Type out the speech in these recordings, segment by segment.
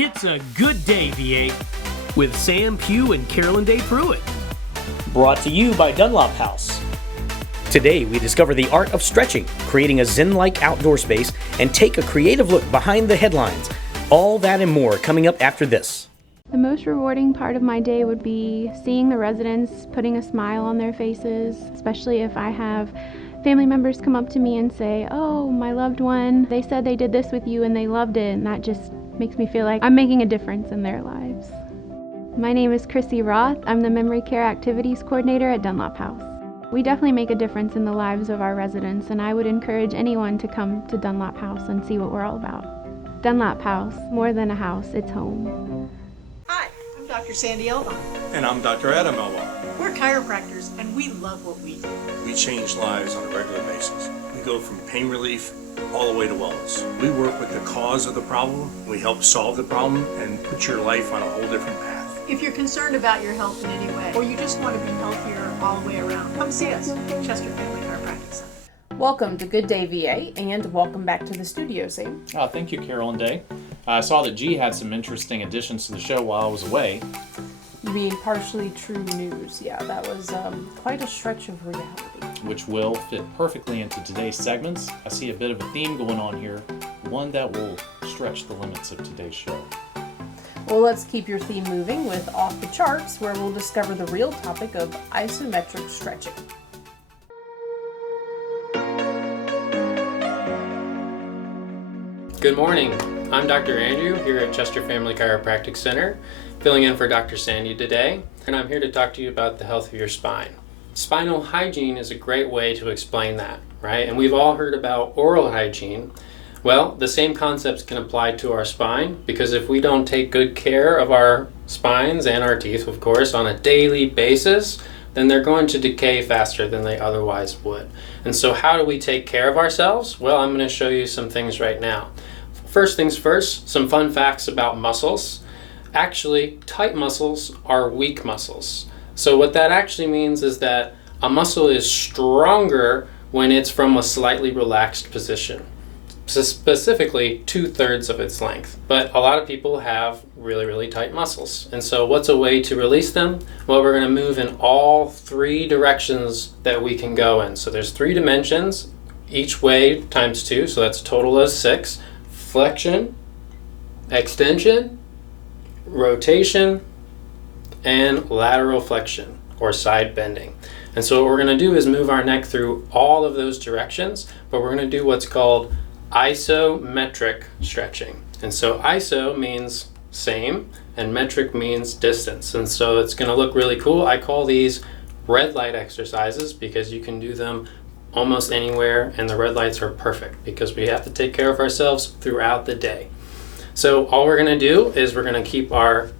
It's a good day, VA, with Sam Pugh and Carolyn Day Pruitt. Brought to you by Dunlop House. Today, we discover the art of stretching, creating a zen-like outdoor space, and take a creative look behind the headlines. All that and more coming up after this. The most rewarding part of my day would be seeing the residents putting a smile on their faces, especially if I have family members come up to me and say, "Oh, my loved one, they said they did this with you and they loved it," and that just makes me feel like I'm making a difference in their lives. My name is Chrissy Roth. I'm the Memory Care Activities Coordinator at Dunlop House. We definitely make a difference in the lives of our residents, and I would encourage anyone to come to Dunlop House and see what we're all about. Dunlop House, more than a house, it's home. Hi, I'm Dr. Sandy Elvon. And I'm Dr. Adam Elvon. We're chiropractors and we love what we do. We change lives on a regular basis. We go from pain relief all the way to wellness. We work with the cause of the problem, we help solve the problem, and put your life on a whole different path. If you're concerned about your health in any way, or you just want to be healthier all the way around, come see us, Chester Family Chiropractic Center. Welcome to Good Day VA, and welcome back to the studio, Sam. Thank you, Carolyn Day. I saw that G had some interesting additions to the show while I was away. You mean partially true news? Yeah, that was quite a stretch of reality. Which will fit perfectly into today's segments. I see a bit of a theme going on here, one that will stretch the limits of today's show. Well, let's keep your theme moving with Off the Charts, where we'll discover the real topic of isometric stretching. Good morning. I'm Dr. Andrew here at Chester Family Chiropractic Center, filling in for Dr. Sandy today, and I'm here to talk to you about the health of your spine. Spinal hygiene is a great way to explain that, right? And we've all heard about oral hygiene. Well, the same concepts can apply to our spine, because if we don't take good care of our spines and our teeth, of course, on a daily basis, then they're going to decay faster than they otherwise would. And so how do we take care of ourselves? Well, I'm going to show you some things right now. First things first, some fun facts about muscles. Actually, tight muscles are weak muscles. So what that actually means is that a muscle is stronger when it's from a slightly relaxed position, specifically 2/3 of its length. But a lot of people have really, really tight muscles. And so what's a way to release them? Well, we're going to move in all three directions that we can go in. So there's 3 dimensions, each way times 2, so that's a total of 6. Flexion, extension, rotation, and lateral flexion, or side bending. And so what we're going to do is move our neck through all of those directions, but we're going to do what's called isometric stretching. And so iso means same, and metric means distance. And so it's going to look really cool. I call these red light exercises because you can do them almost anywhere, and the red lights are perfect because we have to take care of ourselves throughout the day. So all we're going to do is we're going to keep our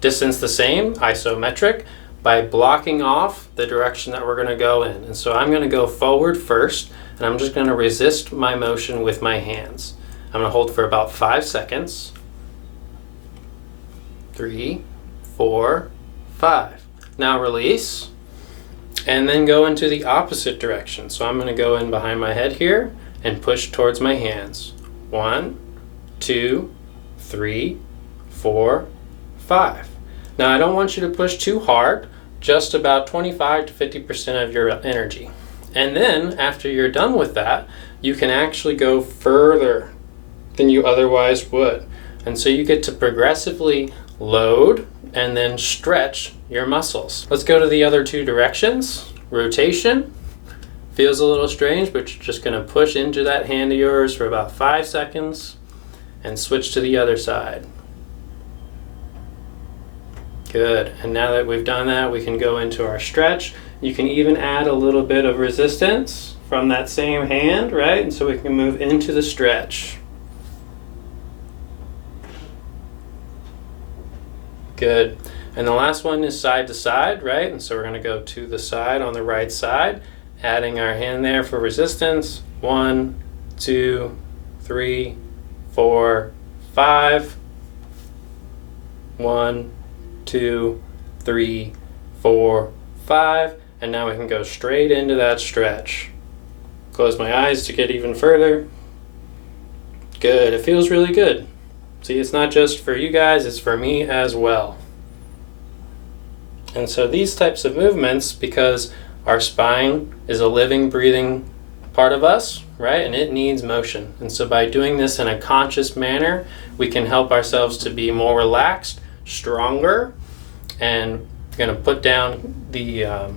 distance the same, isometric, by blocking off the direction that we're going to go in. And so I'm going to go forward first, and I'm just going to resist my motion with my hands. I'm going to hold for about 5 seconds. 3, 4, 5. Now release, and then go into the opposite direction. So I'm going to go in behind my head here and push towards my hands. 1, 2, 3, 4, 5. Now I don't want you to push too hard, just about 25 to 50% of your energy. And then after you're done with that, you can actually go further than you otherwise would. And so you get to progressively load and then stretch your muscles. Let's go to the other 2 directions. Rotation. Feels a little strange, but you're just going to push into that hand of yours for about 5 seconds and switch to the other side. Good. And now that we've done that, we can go into our stretch. You can even add a little bit of resistance from that same hand, right? And so we can move into the stretch. Good. And the last one is side to side, right? And so we're going to go to the side on the right side, adding our hand there for resistance. 1, 2, 3, 4, 5. 1, 2, 3, 4, 5. And now we can go straight into that stretch. Close my eyes to get even further. Good. It feels really good. See, it's not just for you guys, it's for me as well. And so these types of movements, because our spine is a living, breathing part of us, right? And it needs motion. And so by doing this in a conscious manner, we can help ourselves to be more relaxed, stronger, and going to put down the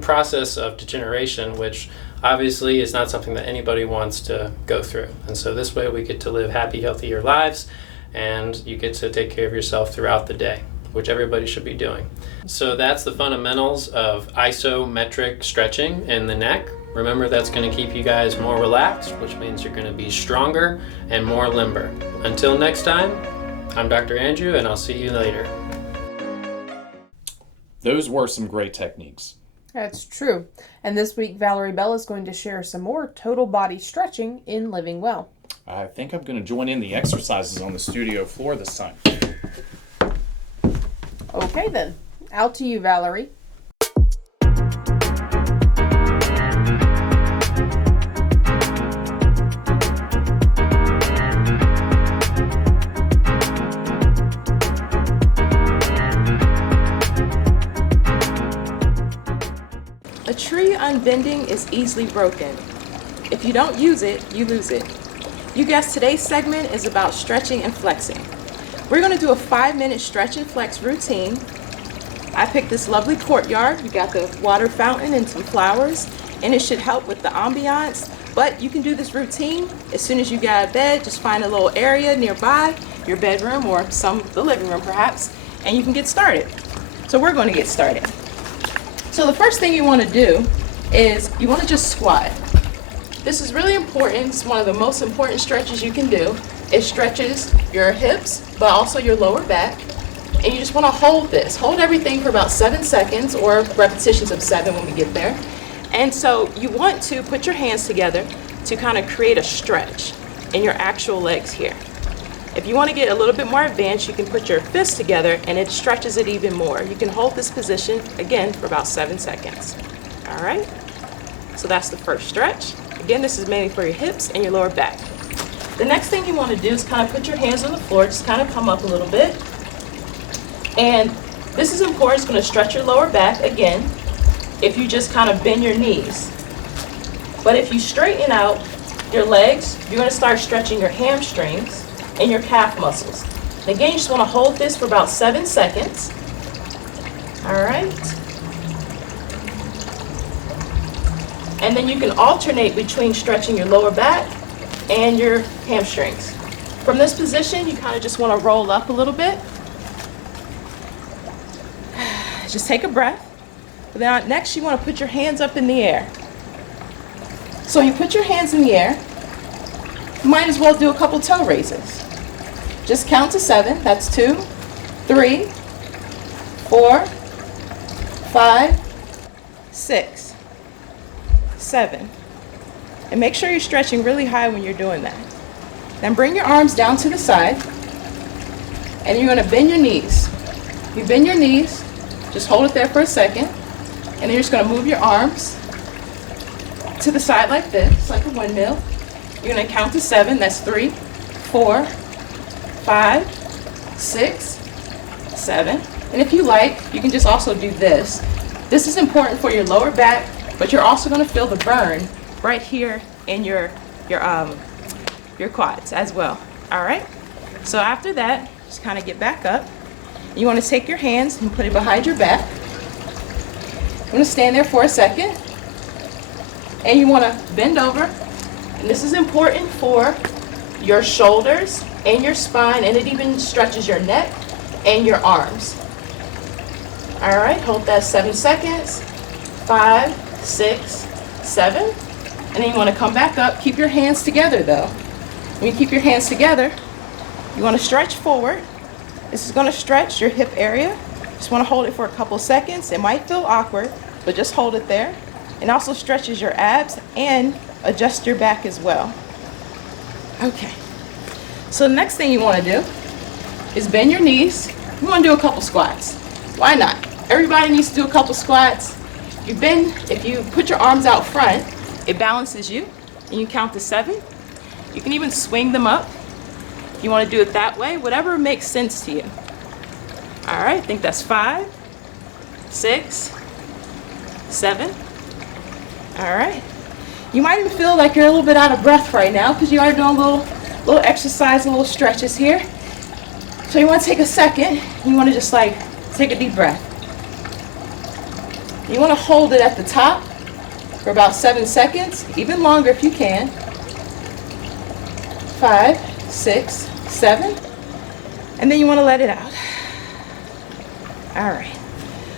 process of degeneration, which obviously is not something that anybody wants to go through. And so this way we get to live happy, healthier lives, and you get to take care of yourself throughout the day, which everybody should be doing. So that's the fundamentals of isometric stretching in the neck. Remember, that's going to keep you guys more relaxed, which means you're going to be stronger and more limber. Until next time, I'm Dr. Andrew, and I'll see you later. Those were some great techniques. That's true. And this week, Valerie Bell is going to share some more total body stretching in Living Well. I think I'm going to join in the exercises on the studio floor this time. Okay then, out to you, Valerie. A tree unbending is easily broken. If you don't use it, you lose it. You guessed today's segment is about stretching and flexing. We're going to do a 5-minute stretch and flex routine. I picked this lovely courtyard. We got the water fountain and some flowers, and it should help with the ambiance. But you can do this routine as soon as you get out of bed. Just find a little area nearby, your bedroom or the living room perhaps, and you can get started. So we're going to get started. So the first thing you want to do is you want to just squat. This is really important. It's one of the most important stretches you can do. It stretches your hips, but also your lower back. And you just want to hold this. Hold everything for about 7 seconds, or repetitions of 7 when we get there. And so you want to put your hands together to kind of create a stretch in your actual legs here. If you want to get a little bit more advanced, you can put your fists together and it stretches it even more. You can hold this position, again, for about 7 seconds. All right? So that's the first stretch. Again, this is mainly for your hips and your lower back. The next thing you want to do is kind of put your hands on the floor, just kind of come up a little bit. And this is important, it's going to stretch your lower back, again, if you just kind of bend your knees. But if you straighten out your legs, you're going to start stretching your hamstrings and your calf muscles. And again, you just want to hold this for about 7 seconds. All right. And then you can alternate between stretching your lower back and your hamstrings. From this position, you kind of just want to roll up a little bit. Just take a breath. But then next, you want to put your hands up in the air. So you put your hands in the air. You might as well do a couple toe raises. Just count to 7. That's 2, 3, 4, 5, 6, 7. And make sure you're stretching really high when you're doing that. Then bring your arms down to the side. And you're going to bend your knees. You bend your knees. Just hold it there for a second. And then you're just going to move your arms to the side like this, like a windmill. You're going to count to 7. That's 3, 4, 5, 6, 7. And if you like, you can just also do this. This is important for your lower back, but you're also going to feel the burn right here in your quads as well. All right? So after that, just kind of get back up. You want to take your hands and put it behind your back. You want to stand there for a second. And you want to bend over. And this is important for your shoulders and your spine, and it even stretches your neck and your arms. All right, hold that 7 seconds. 5, 6, 7. And then you want to come back up. Keep your hands together though. When you keep your hands together, you want to stretch forward. This is going to stretch your hip area. Just want to hold it for a couple seconds. It might feel awkward, but just hold it there. It also stretches your abs and adjusts your back as well. Okay. So the next thing you want to do is bend your knees. You want to do a couple squats. Why not? Everybody needs to do a couple squats. If you put your arms out front, it balances you, and you count to 7. You can even swing them up. You want to do it that way, whatever makes sense to you. All right, I think that's 5, 6, 7. All right. You might even feel like you're a little bit out of breath right now because you are doing a little exercise, little stretches here. So you want to take a second. You want to just like take a deep breath. You want to hold it at the top for about 7 seconds, even longer if you can. 5, 6, 7. And then you want to let it out. All right.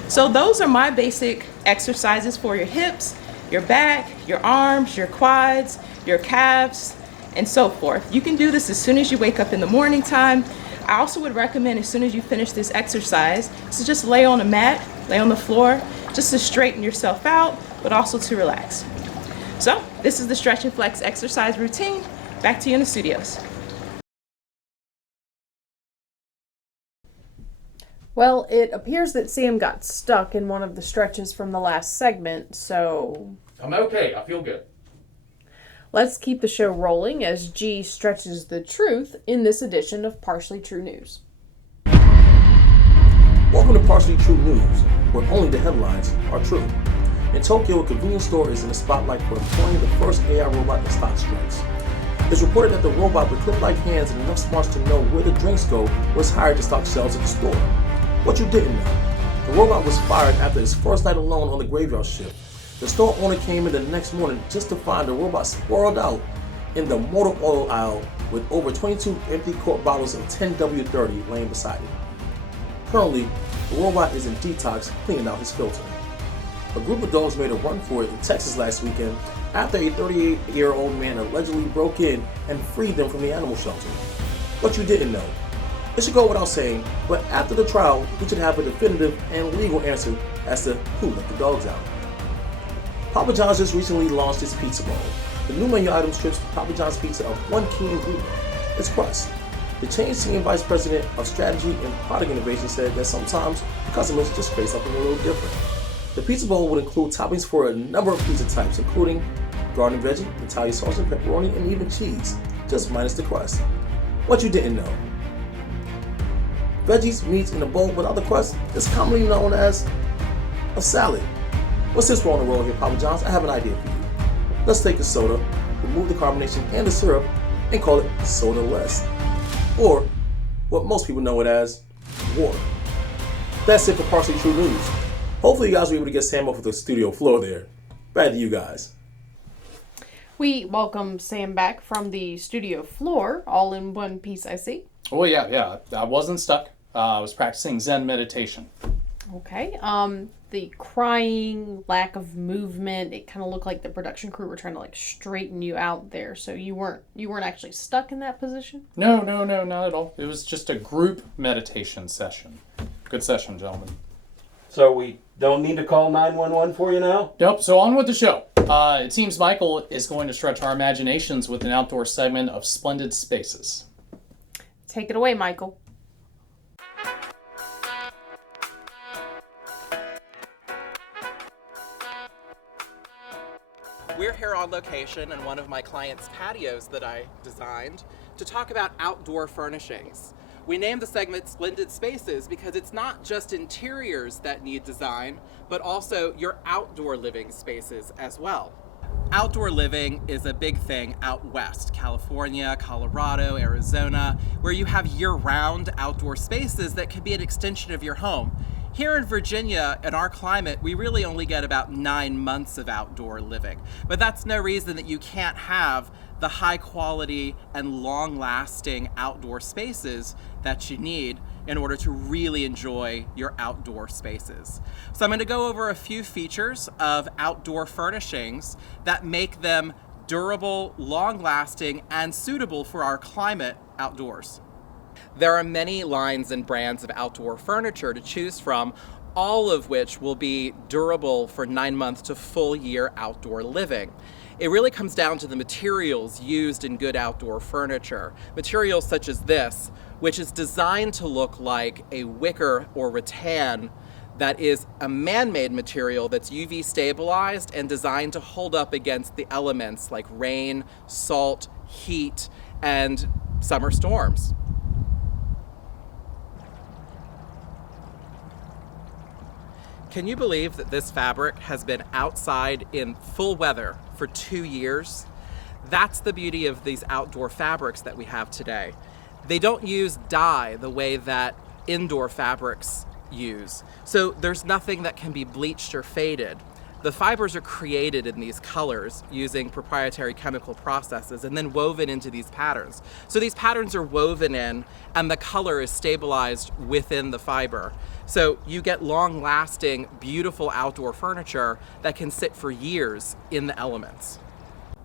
So those are my basic exercises for your hips, your back, your arms, your quads, your calves, and so forth. You can do this as soon as you wake up in the morning time. I also would recommend as soon as you finish this exercise to just lay on a mat, lay on the floor, just to straighten yourself out, but also to relax. So this is the stretch and flex exercise routine. Back to you in the studios. Well, it appears that Sam got stuck in one of the stretches from the last segment, so I'm okay. I feel good. let's keep the show rolling as G stretches the truth in this edition of Partially True News. Welcome to Partially True News, where only the headlines are true. In Tokyo, a convenience store is in the spotlight for employing the first AI robot in stock strengths. It's reported that the robot with clip-like hands and enough smarts to know where the drinks go was hired to stock shelves at the store. What you didn't know: the robot was fired after his first night alone on the graveyard shift. The store owner came in the next morning just to find the robot sprawled out in the motor oil aisle with over 22 empty quart bottles of 10W30 laying beside it. Currently, the robot is in detox, cleaning out his filter. A group of dogs made a run for it in Texas last weekend after a 38-year-old man allegedly broke in and freed them from the animal shelter. What you didn't know: it should go without saying, but after the trial, we should have a definitive and legal answer as to who let the dogs out. Papa John's just recently launched its pizza bowl. The new menu item strips Papa John's pizza of one key ingredient: its crust. The chain senior vice president of strategy and product innovation said that sometimes customers just crave something a little different. The pizza bowl would include toppings for a number of pizza types, including garden veggie, Italian sausage, pepperoni, and even cheese, just minus the crust. What you didn't know: veggies, meats in a bowl without the crust is commonly known as a salad. What's this on the roll here, Papa John's? I have an idea for you. Let's take a soda, remove the carbonation and the syrup, and call it soda less. Or what most people know it as, water. That's it for Partially True News. Hopefully you guys were able to get Sam off of the studio floor there. Back to you guys. We welcome Sam back from the studio floor, all in one piece, I see. Oh, yeah. I wasn't stuck. I was practicing Zen meditation. Okay. The crying, lack of movement, it kind of looked like the production crew were trying to like straighten you out there. So you weren't actually stuck in that position? No, not at all. It was just a group meditation session. Good session, gentlemen. So we don't need to call 911 for you now? Nope, so on with the show. It seems Michael is going to stretch our imaginations with an outdoor segment of Splendid Spaces. Take it away, Michael. We're here on location in one of my clients' patios that I designed to talk about outdoor furnishings. We named the segment Splendid Spaces because it's not just interiors that need design, but also your outdoor living spaces as well. Outdoor living is a big thing out west, California, Colorado, Arizona, where you have year-round outdoor spaces that can be an extension of your home. Here in Virginia, in our climate, we really only get about 9 months of outdoor living. But that's no reason that you can't have the high quality and long-lasting outdoor spaces that you need in order to really enjoy your outdoor spaces. So I'm going to go over a few features of outdoor furnishings that make them durable, long-lasting, and suitable for our climate outdoors. There are many lines and brands of outdoor furniture to choose from, all of which will be durable for 9 months to full year outdoor living. It really comes down to the materials used in good outdoor furniture. Materials such as this, which is designed to look like a wicker or rattan that is a man-made material that's UV stabilized and designed to hold up against the elements like rain, salt, heat, and summer storms. Can you believe that this fabric has been outside in full weather for 2 years? That's the beauty of these outdoor fabrics that we have today. They don't use dye the way that indoor fabrics use. So there's nothing that can be bleached or faded. The fibers are created in these colors using proprietary chemical processes and then woven into these patterns. So these patterns are woven in and the color is stabilized within the fiber. So you get long-lasting, beautiful outdoor furniture that can sit for years in the elements.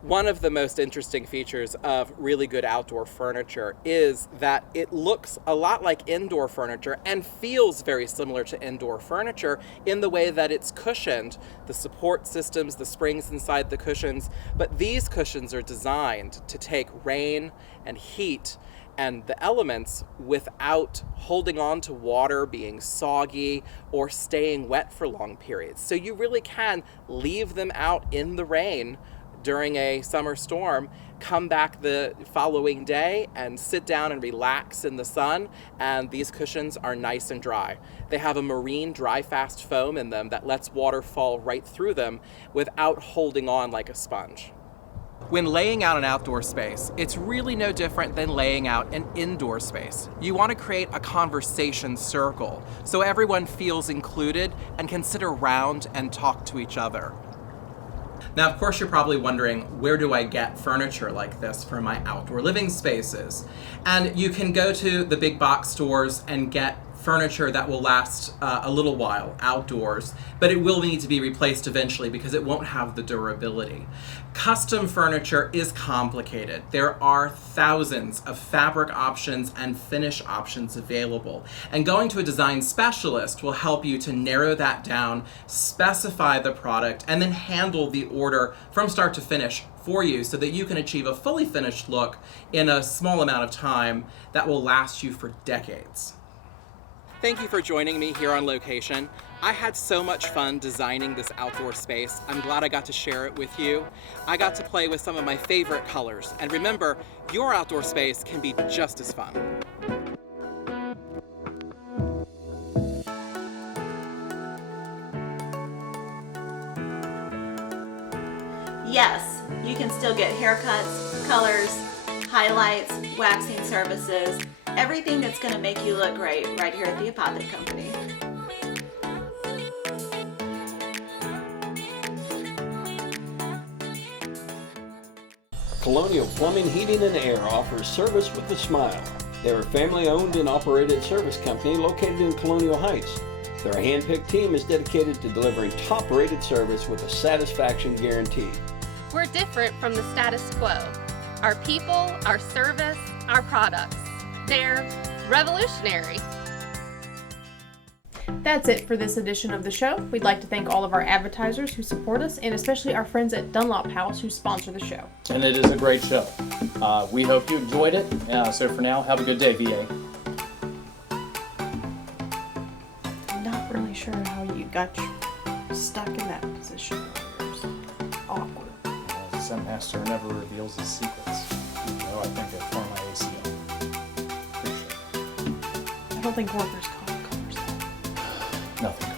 One of the most interesting features of really good outdoor furniture is that it looks a lot like indoor furniture and feels very similar to indoor furniture in the way that it's cushioned, the support systems, the springs inside the cushions, but these cushions are designed to take rain and heat and the elements without holding on to water, being soggy, or staying wet for long periods. So you really can leave them out in the rain during a summer storm, come back the following day and sit down and relax in the sun, and these cushions are nice and dry. They have a marine dry fast foam in them that lets water fall right through them without holding on like a sponge. When laying out an outdoor space, it's really no different than laying out an indoor space. You want to create a conversation circle so everyone feels included and can sit around and talk to each other. Now, of course, you're probably wondering, where do I get furniture like this for my outdoor living spaces? And you can go to the big box stores and get furniture that will last a little while outdoors, but it will need to be replaced eventually because it won't have the durability. Custom furniture is complicated. There are thousands of fabric options and finish options available, and going to a design specialist will help you to narrow that down, specify the product, and then handle the order from start to finish for you so that you can achieve a fully finished look in a small amount of time that will last you for decades. Thank you for joining me here on location. I had so much fun designing this outdoor space. I'm glad I got to share it with you. I got to play with some of my favorite colors. And remember, your outdoor space can be just as fun. Yes, you can still get haircuts, colors, highlights, waxing services, everything that's going to make you look great right here at the Apothic Company. Colonial Plumbing, Heating, and Air offers service with a smile. They're a family-owned and operated service company located in Colonial Heights. Their hand-picked team is dedicated to delivering top-rated service with a satisfaction guarantee. We're different from the status quo. Our people, our service, our products. They're revolutionary. That's it for this edition of the show. We'd like to thank all of our advertisers who support us, and especially our friends at Dunlop House who sponsor the show. And it is a great show. We hope you enjoyed it. So for now, have a good day, VA. I'm not really sure how you got stuck in that position. It's awkward. Well, some master never reveals his secrets. I think I tore my ACL. I don't think workers' comp covers that. Nothing.